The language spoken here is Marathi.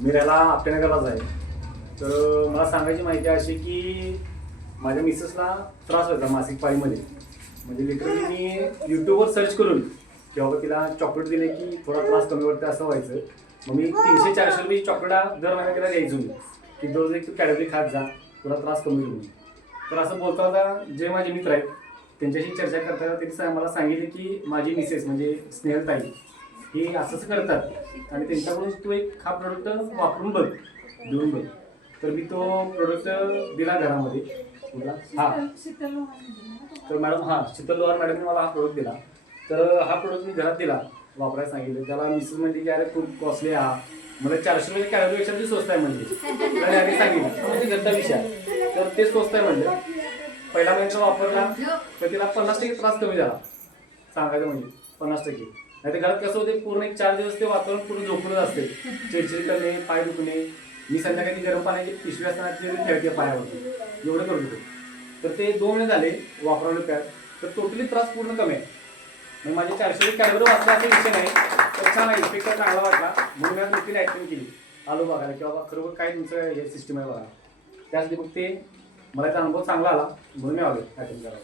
मी राहायला आपटेनगरलाच आहे. तर मला सांगायची माहिती अशी की माझ्या मिसेसला त्रास व्हायचा मासिक पाळीमध्ये. म्हणजे लिटरली मी यूट्यूबवर सर्च करून की बाबा तिला चॉकलेट दिले की थोडा त्रास कमी वाटतं असं व्हायचं. मग मी 300-400 रुपये चॉकलेट दर महिन्यात तिला द्यायचो मी की रोज एक तू कॅडबरी खात जा, तुला त्रास कमी होईल म्हणून. तर असं बोलता होता जे माझे मित्र आहेत त्यांच्याशी चर्चा करताना त्यांनी मला सांगितले की माझी मिसेस म्हणजे स्नेहलताई ही असंच करतात आणि त्यांच्याकडून तू एक हा प्रोडक्ट वापरून बघ, देऊन बघ. तर मी तो प्रोडक्ट दिला घरामध्ये तुला. हां तर मॅडम, हां शीतल लोहार मॅडमने मला हा प्रोडक्ट दिला. तर हा प्रोडक्ट मी घरात दिला, वापरायला सांगितलं. त्याला मिसेस म्हणते की अरे खूप कॉस्टली आहे हा, मला 400 रुपये कॅलरीपेक्षा तरी स्वस्त आहे म्हणजे. तिला डायरेक्ट सांगितलं म्हणजे घरचा विषय आहे. तर ते स्वस्त आहे म्हणलं. पहिला महिना वापरला तर तिला 50% त्रास कमी झाला, सांगायचं म्हणजे 50%. नाही तर घरात कसं होते पूर्ण एक 4 दिवस ते वातावरण पूर्ण झोपूनच असते, चिडचिड करणे, पाय दुखणे. मी संध्याकाळी गरम पाण्याची पिशवी असताना ती खेळते पायावरती, एवढं करत होतो. तर ते 2 महिने झाले वापरवलं पॅड, तर टोटली त्रास पूर्ण कमी आहे. मग माझे 400 कॅडबरी वाचला असा विषय नाही. तर छान आहे, इफेक्ट चांगला वाटला म्हणून मी नक्कीच ॲक्टिंग केली. आलो बघायला की बाबा खरोखर काय तुमचं हे सिस्टम आहे बघा. त्यासाठी मग ते मला त्याचा अनुभव चांगला आला म्हणून मी आलो ॲक्टिंग करायला.